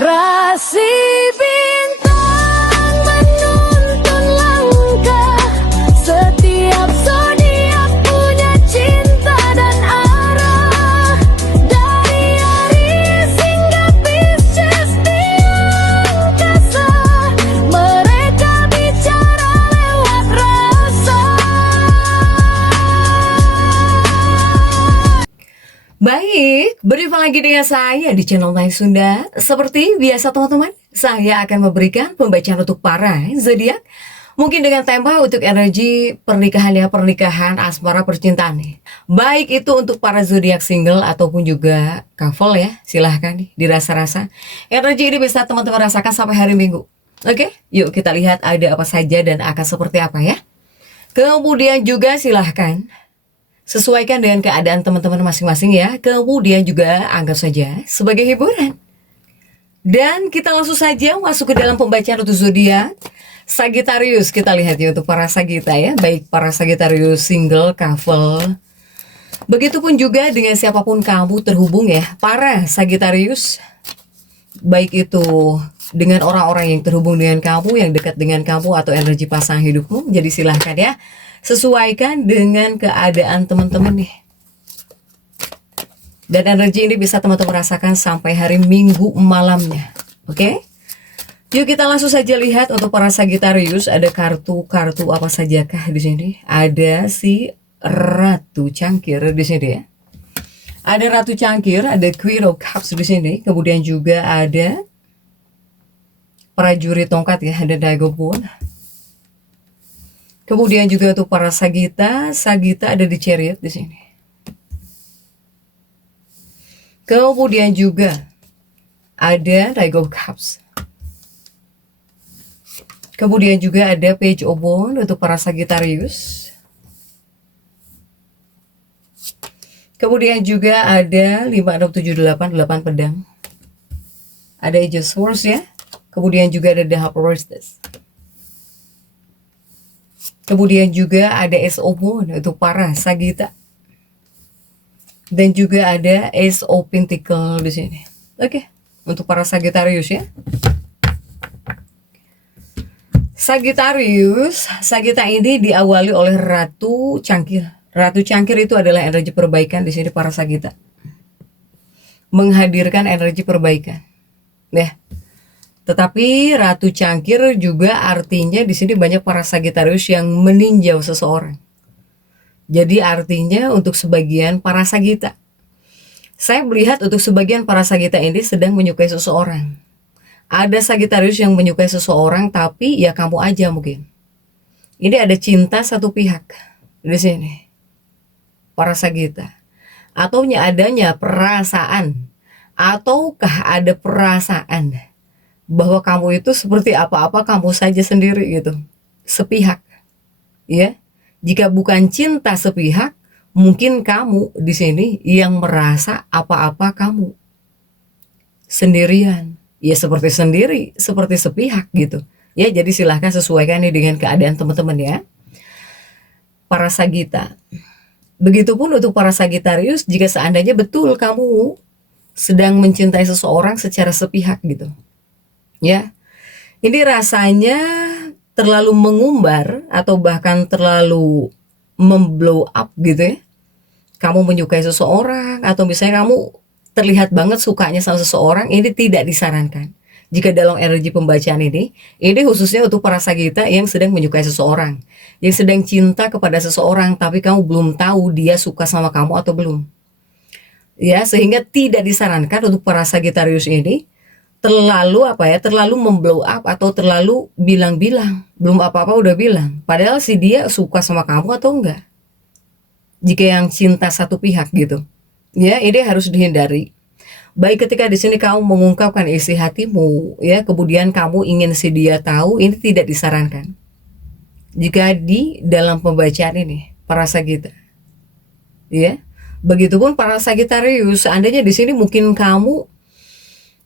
Rasi bintang menuntun langkah, setiap zodiak punya cinta dan arah. Dari Aries hingga Pisces di angkasa, mereka bicara lewat rasa. Baik, berjumpa lagi dengan saya di channel Main Sunda. Seperti biasa teman-teman, saya akan memberikan pembacaan untuk para zodiak. Mungkin dengan tema untuk energi pernikahan ya, pernikahan, asmara, percintaan nih. Baik itu untuk para zodiak single ataupun juga couple ya, silahkan nih dirasa-rasa. Energi ini bisa teman-teman rasakan sampai hari Minggu. Oke, yuk kita lihat ada apa saja dan akan seperti apa ya. Kemudian juga silahkan sesuaikan dengan keadaan teman-teman masing-masing ya. Kemudian juga anggap saja sebagai hiburan. Dan kita langsung saja masuk ke dalam pembacaan untuk zodiak Sagittarius. Kita lihat ya untuk para Sagitta ya. Baik para Sagittarius single, couple. Begitupun juga dengan siapapun kamu terhubung ya. Para Sagittarius, baik itu dengan orang-orang yang terhubung dengan kamu, yang dekat dengan kamu, atau energi pasangan hidupmu. Jadi silahkan ya, sesuaikan dengan keadaan teman-teman nih. Dan energi ini bisa teman-teman rasakan sampai hari Minggu malamnya. Oke? Yuk kita langsung saja lihat untuk para Sagittarius, ada kartu-kartu apa sajakah di sini? Ada si Ratu Cangkir di sini ya. Ada Ratu Cangkir, ada Queen of Cups di sini, kemudian juga ada prajurit tongkat ya, ada Dagon. Kemudian juga untuk para Sagitta ada di Chariot di sini. Kemudian juga ada Knight of Cups. Kemudian juga ada Page of Wands untuk para Sagittarius. Kemudian juga ada 5, 6, 7, 8, 8 pedang. Ada Ace of Swords ya. Kemudian juga ada The Hierophant. Kemudian juga ada Ace of Wands untuk para Sagitta. Dan juga ada Ace of Pentacles di sini. Oke, untuk para Sagittarius ya. Sagitta ini diawali oleh Ratu Cangkir. Ratu Cangkir itu adalah energi perbaikan di sini para Sagitta. Menghadirkan energi perbaikan. Ya. Tetapi Ratu Cangkir juga artinya di sini banyak para Sagittarius yang meninjau seseorang. Jadi artinya untuk sebagian para Sagitta, saya melihat untuk sebagian para Sagitta ini sedang menyukai seseorang. Ada Sagittarius yang menyukai seseorang tapi ya kamu aja mungkin. Ini ada cinta satu pihak di sini. Para Sagitta. Atau adanya perasaan. Ataukah ada perasaan bahwa kamu itu seperti apa-apa kamu saja sendiri gitu. Sepihak. Ya. Jika bukan cinta sepihak, mungkin kamu di sini yang merasa apa-apa kamu sendirian. Ya seperti sendiri, seperti sepihak gitu. Ya jadi silahkan sesuaikan nih dengan keadaan teman-teman ya. Para Sagitta. Begitupun untuk para Sagittarius, jika seandainya betul kamu sedang mencintai seseorang secara sepihak gitu. Ya. Ini rasanya terlalu mengumbar atau bahkan terlalu memblow up gitu ya. Kamu menyukai seseorang atau misalnya kamu terlihat banget sukanya sama seseorang, ini tidak disarankan. Jika dalam energi pembacaan ini khususnya untuk para Sagitta yang sedang menyukai seseorang, yang sedang cinta kepada seseorang tapi kamu belum tahu dia suka sama kamu atau belum. Ya, sehingga tidak disarankan untuk para Sagittarius ini terlalu terlalu memblow up atau terlalu bilang-bilang, belum apa-apa udah bilang, padahal si dia suka sama kamu atau enggak. Jika yang cinta satu pihak gitu, ya ini harus dihindari. Baik ketika di sini kamu mengungkapkan isi hatimu, ya kemudian kamu ingin si dia tahu, ini tidak disarankan. Jika di dalam pembacaan ini para Sagitta, ya begitupun para Sagittarius, seandainya di sini mungkin kamu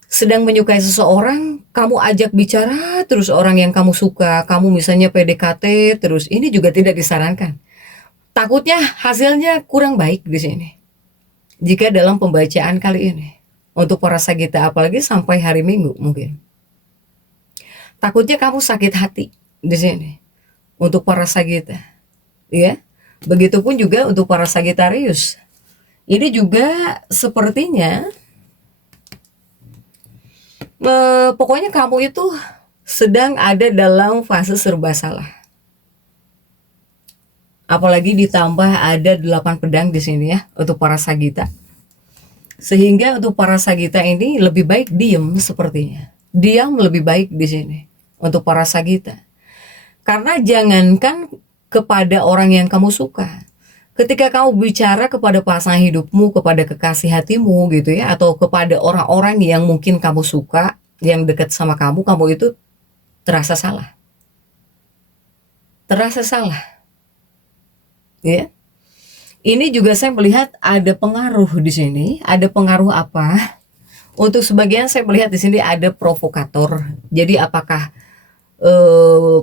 sedang menyukai seseorang, kamu ajak bicara terus orang yang kamu suka, kamu misalnya PDKT terus, ini juga tidak disarankan. Takutnya hasilnya kurang baik di sini. Jika dalam pembacaan kali ini, untuk para Sagita, apalagi sampai hari Minggu mungkin. Takutnya kamu sakit hati di sini untuk para Sagita, ya. Begitupun juga untuk para Sagitarius. Ini juga sepertinya pokoknya kamu itu sedang ada dalam fase serba salah. Apalagi ditambah ada 8 pedang di sini ya untuk para Sagita. Sehingga untuk para Sagita ini lebih baik diam sepertinya. Diam lebih baik di sini untuk para Sagita. Karena jangankan kepada orang yang kamu suka. Ketika kamu bicara kepada pasangan hidupmu, kepada kekasih hatimu gitu ya, atau kepada orang-orang yang mungkin kamu suka, yang dekat sama kamu itu terasa salah. Terasa salah. Ya. Ini juga saya melihat ada pengaruh di sini. Ada pengaruh apa? Untuk sebagian saya melihat di sini ada provokator. Jadi apakah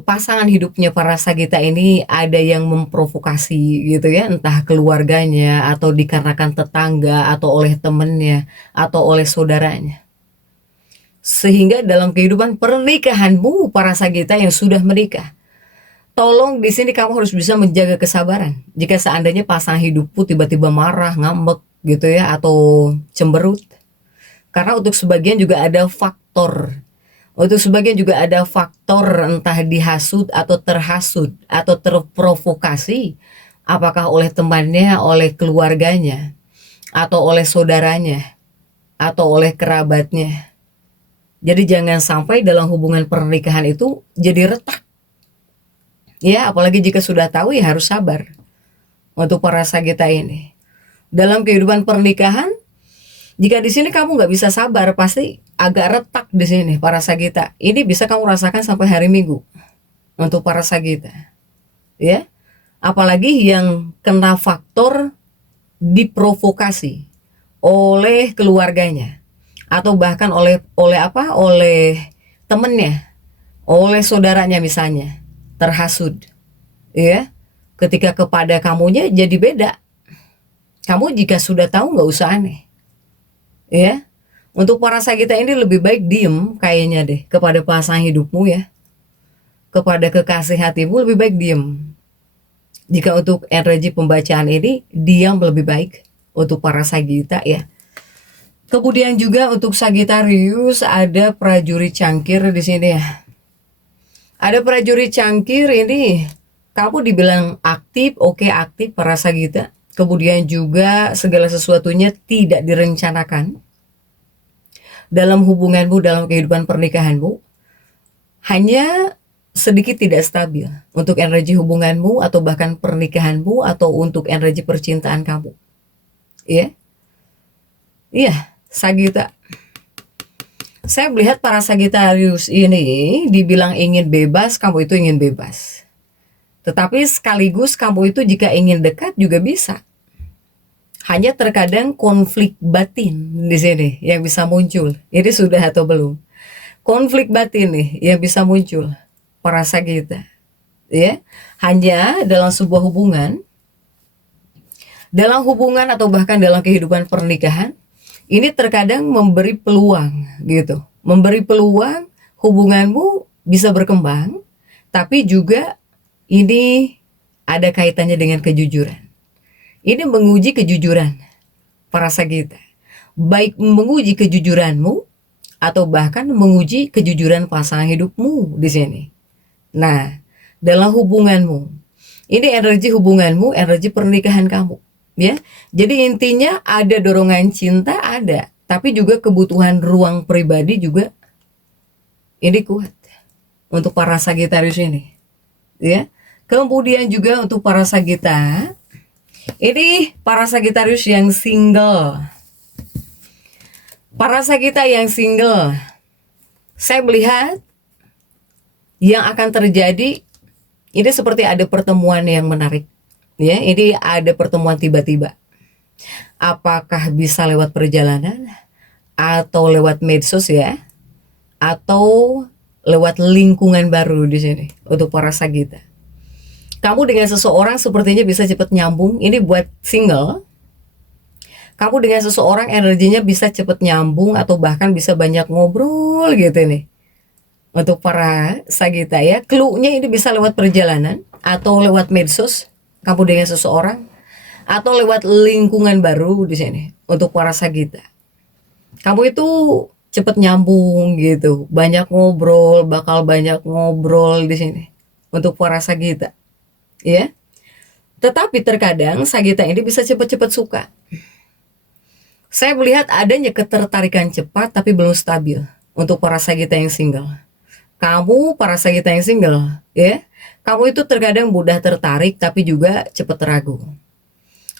pasangan hidupnya para Sagita ini ada yang memprovokasi gitu ya, entah keluarganya atau dikarenakan tetangga atau oleh temennya atau oleh saudaranya. Sehingga dalam kehidupan pernikahanmu para Sagita yang sudah menikah, tolong di sini kamu harus bisa menjaga kesabaran. Jika seandainya pasangan hidupmu tiba-tiba marah, ngambek gitu ya, atau cemberut. Karena untuk sebagian juga ada faktor. Untuk sebagian juga ada faktor entah dihasut atau terhasut atau terprovokasi. Apakah oleh temannya, oleh keluarganya, atau oleh saudaranya, atau oleh kerabatnya. Jadi jangan sampai dalam hubungan pernikahan itu jadi retak. Ya, apalagi jika sudah tahu ya harus sabar untuk para Sagita ini. Dalam kehidupan pernikahan, jika di sini kamu nggak bisa sabar, pasti agak retak di sini para Sagita. Ini bisa kamu rasakan sampai hari Minggu untuk para Sagita. Ya, apalagi yang kena faktor diprovokasi oleh keluarganya atau bahkan oleh temennya, oleh saudaranya misalnya. Terhasut, ya. Ketika kepada kamunya jadi beda. Kamu jika sudah tahu nggak usah aneh, ya. Untuk para Sagita ini lebih baik diem kayaknya deh kepada pasangan hidupmu ya, kepada kekasih hatimu lebih baik diem. Jika untuk energi pembacaan ini diam lebih baik untuk para Sagita ya. Kemudian juga untuk Sagittarius ada prajurit cangkir di sini ya. Ada prajurit cangkir ini, kamu dibilang aktif, oke aktif para Sagita. Kemudian juga segala sesuatunya tidak direncanakan. Dalam hubunganmu, dalam kehidupan pernikahanmu, hanya sedikit tidak stabil. Untuk energi hubunganmu atau bahkan pernikahanmu atau untuk energi percintaan kamu. Iya? Iya, Sagita. Saya melihat para Sagittarius ini dibilang ingin bebas, kamu itu ingin bebas. Tetapi sekaligus kamu itu jika ingin dekat juga bisa. Hanya terkadang konflik batin di sini yang bisa muncul. Ini sudah atau belum? Konflik batin nih yang bisa muncul para Sagita. Ya, hanya dalam sebuah hubungan, atau bahkan dalam kehidupan pernikahan. Ini terkadang memberi peluang gitu. Memberi peluang hubunganmu bisa berkembang. Tapi juga ini ada kaitannya dengan kejujuran. Ini menguji kejujuran para Sagita. Baik menguji kejujuranmu atau bahkan menguji kejujuran pasangan hidupmu di sini. Nah, dalam hubunganmu. Ini energi hubunganmu, energi pernikahan kamu. Ya, jadi intinya ada dorongan cinta ada, tapi juga kebutuhan ruang pribadi juga ini kuat untuk para Sagittarius ini, ya. Kemudian juga untuk para Sagita, ini para Sagittarius yang single, para Sagita yang single, saya melihat yang akan terjadi ini seperti ada pertemuan yang menarik. Ya, ini ada pertemuan tiba-tiba. Apakah bisa lewat perjalanan atau lewat medsos ya, atau lewat lingkungan baru di sini untuk para Sagita. Kamu dengan seseorang sepertinya bisa cepat nyambung. Ini buat single. Kamu dengan seseorang energinya bisa cepet nyambung atau bahkan bisa banyak ngobrol gitu nih. Untuk para Sagita ya, clue-nya ini bisa lewat perjalanan atau lewat medsos kamu dengan seseorang atau lewat lingkungan baru di sini untuk para Sagita. Kamu itu cepet nyambung gitu, banyak ngobrol, bakal banyak ngobrol di sini untuk para Sagita, ya. Tetapi terkadang Sagita ini bisa cepat-cepat suka. Saya melihat adanya ketertarikan cepat tapi belum stabil untuk para Sagita yang single. Kamu para Sagita yang single, ya, kamu itu terkadang mudah tertarik tapi juga cepat ragu.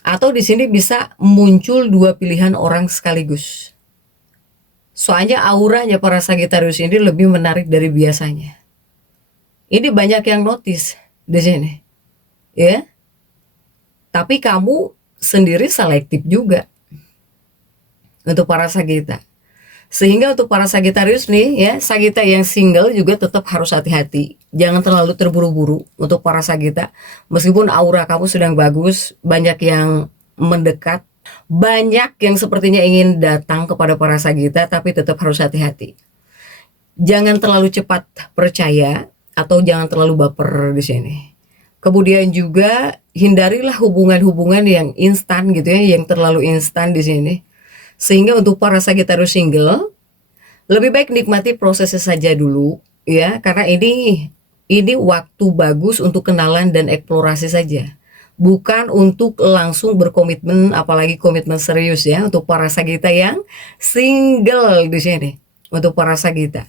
Atau di sini bisa muncul dua pilihan orang sekaligus. Soalnya auranya para Sagitarius ini lebih menarik dari biasanya. Ini banyak yang notice di sini, ya. Tapi kamu sendiri selektif juga untuk para Sagita. Sehingga untuk para Sagitarius nih ya, Sagita yang single juga tetap harus hati-hati. Jangan terlalu terburu-buru untuk para Sagita. Meskipun aura kamu sedang bagus, banyak yang mendekat, banyak yang sepertinya ingin datang kepada para Sagita, tapi tetap harus hati-hati. Jangan terlalu cepat percaya atau jangan terlalu baper di sini. Kemudian juga hindarilah hubungan-hubungan yang instan gitu ya, yang terlalu instan di sini. Sehingga untuk para Sagitarius single, lebih baik nikmati prosesnya saja dulu ya, karena ini waktu bagus untuk kenalan dan eksplorasi saja. Bukan untuk langsung berkomitmen, apalagi komitmen serius ya untuk para Sagita yang single di sini. Untuk para Sagita.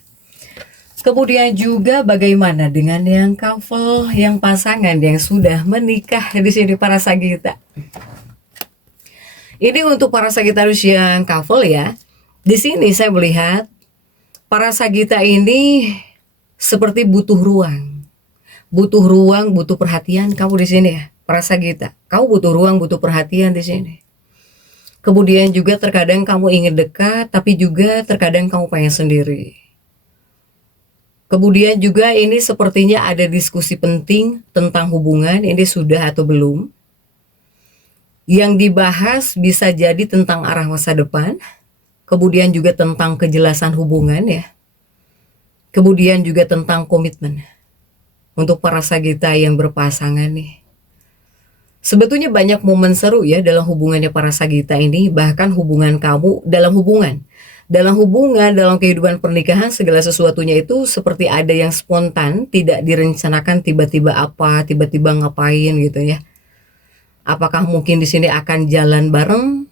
Kemudian juga bagaimana dengan yang couple, yang pasangan yang sudah menikah di sini para Sagita. Ini untuk para Sagitarius yang couple ya. Di sini saya melihat para Sagita ini seperti butuh ruang. Butuh ruang, butuh perhatian kamu di sini ya, para Sagita. Kamu butuh ruang, butuh perhatian di sini. Kemudian juga terkadang kamu ingin dekat, tapi juga terkadang kamu pengen sendiri. Kemudian juga ini sepertinya ada diskusi penting tentang hubungan, ini sudah atau belum. Yang dibahas bisa jadi tentang arah masa depan, kemudian juga tentang kejelasan hubungan ya. Kemudian juga tentang komitmen. Untuk para Sagita yang berpasangan nih. Sebetulnya banyak momen seru ya dalam hubungannya para Sagita ini, bahkan hubungan kamu dalam hubungan. Dalam kehidupan pernikahan segala sesuatunya itu seperti ada yang spontan, tidak direncanakan tiba-tiba apa, tiba-tiba ngapain gitu ya. Apakah mungkin di sini akan jalan bareng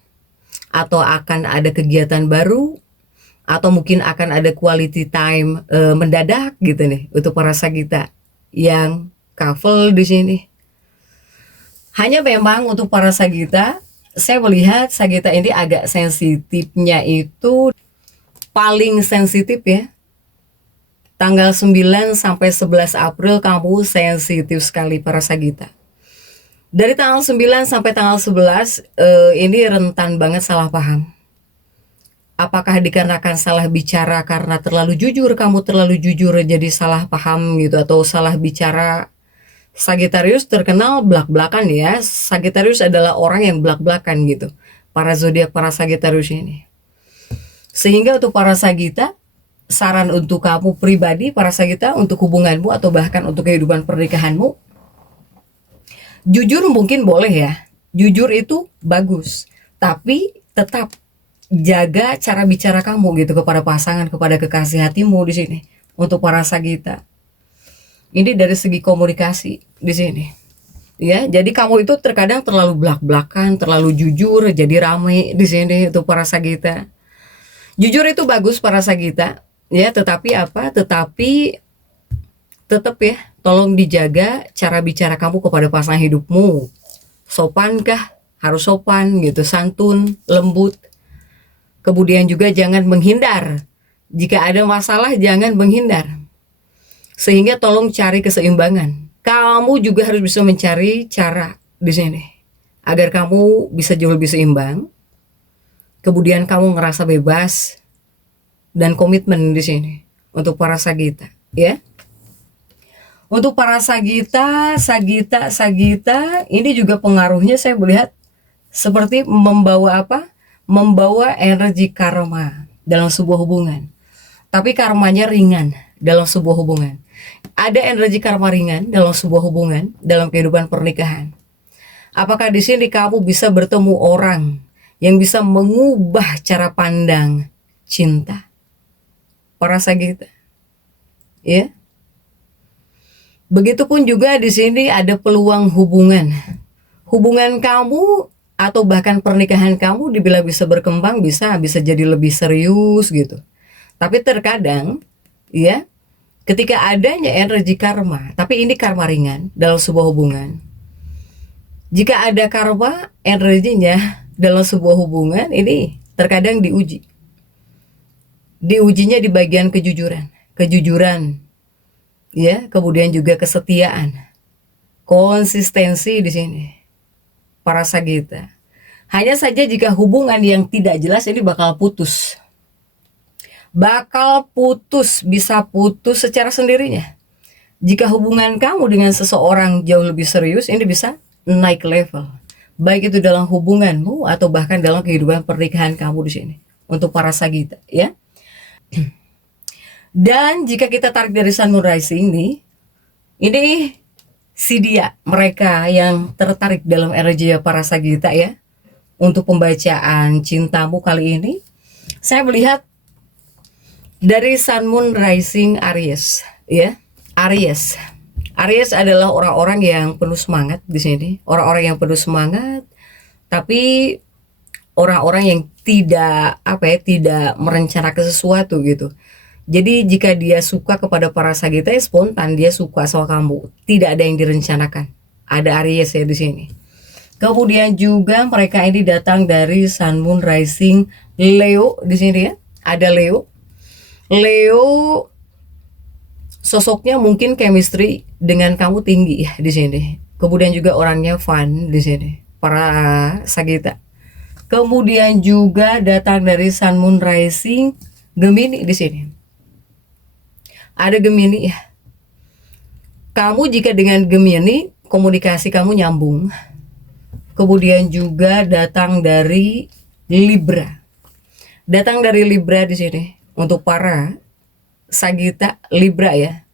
atau akan ada kegiatan baru atau mungkin akan ada quality time mendadak gitu nih untuk para Sagita yang couple di sini. Hanya memang untuk para Sagita, saya melihat Sagita ini agak sensitifnya itu paling sensitif ya. Tanggal 9 sampai 11 April kamu sensitif sekali para Sagita. Dari tanggal 9 sampai tanggal 11 ini rentan banget salah paham. Apakah dikarenakan salah bicara karena terlalu jujur, kamu terlalu jujur jadi salah paham gitu, atau salah bicara. Sagittarius terkenal belak-belakan ya. Sagittarius adalah orang yang belak-belakan gitu. Para zodiak para Sagittarius ini. Sehingga untuk para Sagita, saran untuk kamu pribadi para Sagita, untuk hubunganmu atau bahkan untuk kehidupan pernikahanmu, jujur mungkin boleh ya. Jujur itu bagus, tapi tetap jaga cara bicara kamu gitu kepada pasangan, kepada kekasih hatimu di sini. Untuk para Sagita. Ini dari segi komunikasi di sini. Ya, jadi kamu itu terkadang terlalu belak-belakan, terlalu jujur, jadi ramai di sini untuk para Sagita. Jujur itu bagus para Sagita, ya, tetapi apa? Tetapi tetap ya, tolong dijaga cara bicara kamu kepada pasangan hidupmu. Sopankah? Harus sopan gitu, santun, lembut. Kemudian juga jangan menghindar. Jika ada masalah jangan menghindar. Sehingga tolong cari keseimbangan. Kamu juga harus bisa mencari cara di sini agar kamu bisa jauh lebih seimbang. Kemudian kamu ngerasa bebas dan komitmen di sini untuk para Sagita, ya. Untuk para Sagita ini juga pengaruhnya saya melihat seperti membawa apa? membawa energi karma dalam sebuah hubungan. Tapi karmanya ringan dalam sebuah hubungan. Ada energi karma ringan dalam sebuah hubungan, dalam kehidupan pernikahan. Apakah di sini kamu bisa bertemu orang yang bisa mengubah cara pandang cinta? Para Sagita. Ya. Begitupun juga di sini ada peluang hubungan. Hubungan kamu atau bahkan pernikahan kamu dibilang bisa berkembang, bisa jadi lebih serius gitu. Tapi terkadang ya, ketika adanya energi karma, tapi ini karma ringan dalam sebuah hubungan. Jika ada karma energinya dalam sebuah hubungan, ini terkadang diuji. Diujinya di bagian kejujuran, ya, kemudian juga kesetiaan, konsistensi di sini. Para Sagita. Hanya saja jika hubungan yang tidak jelas ini bakal putus. Bisa putus secara sendirinya. Jika hubungan kamu dengan seseorang jauh lebih serius, ini bisa naik level. Baik itu dalam hubunganmu atau bahkan dalam kehidupan pernikahan kamu di sini. Untuk para Sagita, ya. Dan jika kita tarik dari Sun Moon Rising ini si dia, mereka yang tertarik dalam energi para Sagita ya. Untuk pembacaan cintamu kali ini, saya melihat dari Sun Moon Rising Aries, ya. Aries adalah orang-orang yang penuh semangat di sini, orang-orang yang penuh semangat, tapi orang-orang yang tidak merencanakan sesuatu gitu. Jadi jika dia suka kepada para Sagita, ya spontan dia suka sama kamu, tidak ada yang direncanakan. Ada Aries ya di sini. Kemudian juga mereka ini datang dari Sun Moon Rising Leo di sini ya. Ada Leo sosoknya mungkin chemistry dengan kamu tinggi ya di sini. Kemudian juga orangnya fun di sini, para Sagita. Kemudian juga datang dari Sun Moon Rising Gemini di sini. Ada Gemini ya. Kamu jika dengan Gemini komunikasi kamu nyambung. Kemudian juga datang dari Libra. Datang dari Libra di sini. Untuk para Sagita Libra ya.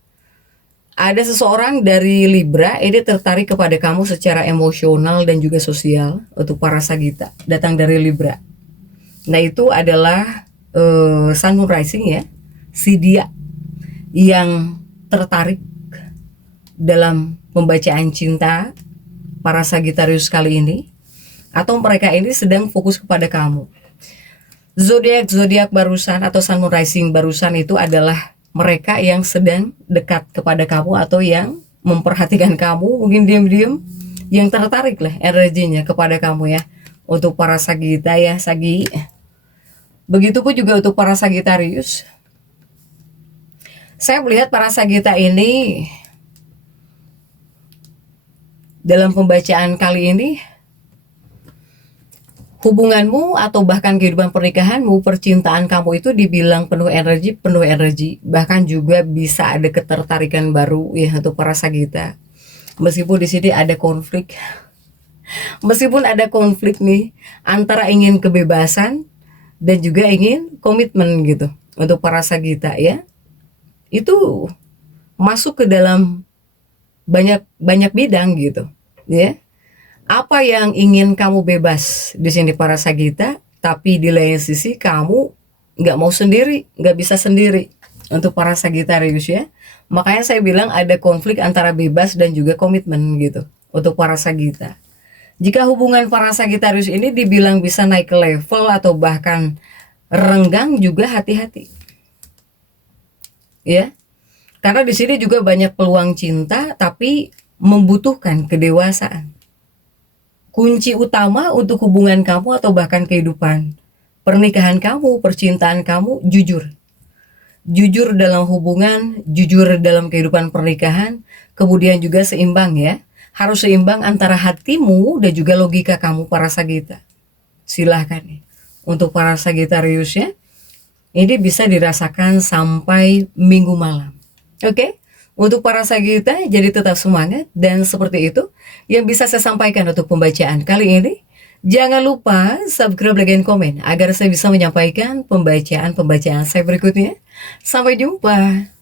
Ada seseorang dari Libra ini tertarik kepada kamu secara emosional dan juga sosial. Untuk para Sagita datang dari Libra. Nah itu adalah Sun Moon Rising ya. Si dia yang tertarik dalam pembacaan cinta para Sagittarius kali ini, atau mereka ini sedang fokus kepada kamu. Zodiak barusan atau Sun Moon Rising barusan itu adalah mereka yang sedang dekat kepada kamu atau yang memperhatikan kamu, mungkin diam-diam yang tertarik lah energinya kepada kamu ya. Untuk para Sagita ya, Sagi. Begitupun juga untuk para Sagittarius. Saya melihat para Sagita ini dalam pembacaan kali ini, hubunganmu atau bahkan kehidupan pernikahanmu, percintaan kamu itu dibilang penuh energi, bahkan juga bisa ada ketertarikan baru ya untuk para Sagita. Meskipun di sini ada konflik, nih antara ingin kebebasan dan juga ingin komitmen gitu untuk para Sagita ya. Itu masuk ke dalam banyak bidang gitu ya. Apa yang ingin kamu bebas di sini para Sagita, tapi di lain sisi kamu nggak mau sendiri, nggak bisa sendiri untuk para Sagittarius ya. Makanya saya bilang ada konflik antara bebas dan juga komitmen gitu untuk para Sagita. Jika hubungan para Sagittarius ini dibilang bisa naik ke level atau bahkan renggang, juga hati-hati ya. Karena di sini juga banyak peluang cinta tapi membutuhkan kedewasaan. Kunci utama untuk hubungan kamu atau bahkan kehidupan pernikahan kamu, percintaan kamu, jujur. Jujur dalam hubungan, jujur dalam kehidupan pernikahan, kemudian juga seimbang ya. Harus seimbang antara hatimu dan juga logika kamu para Sagita. Silahkan nih. Untuk para Sagittarius ya, ini bisa dirasakan sampai minggu malam. Oke? Untuk para Sagita, jadi tetap semangat. Dan seperti itu yang bisa saya sampaikan untuk pembacaan kali ini. Jangan lupa subscribe, like, dan komen agar saya bisa menyampaikan pembacaan-pembacaan saya berikutnya. Sampai jumpa.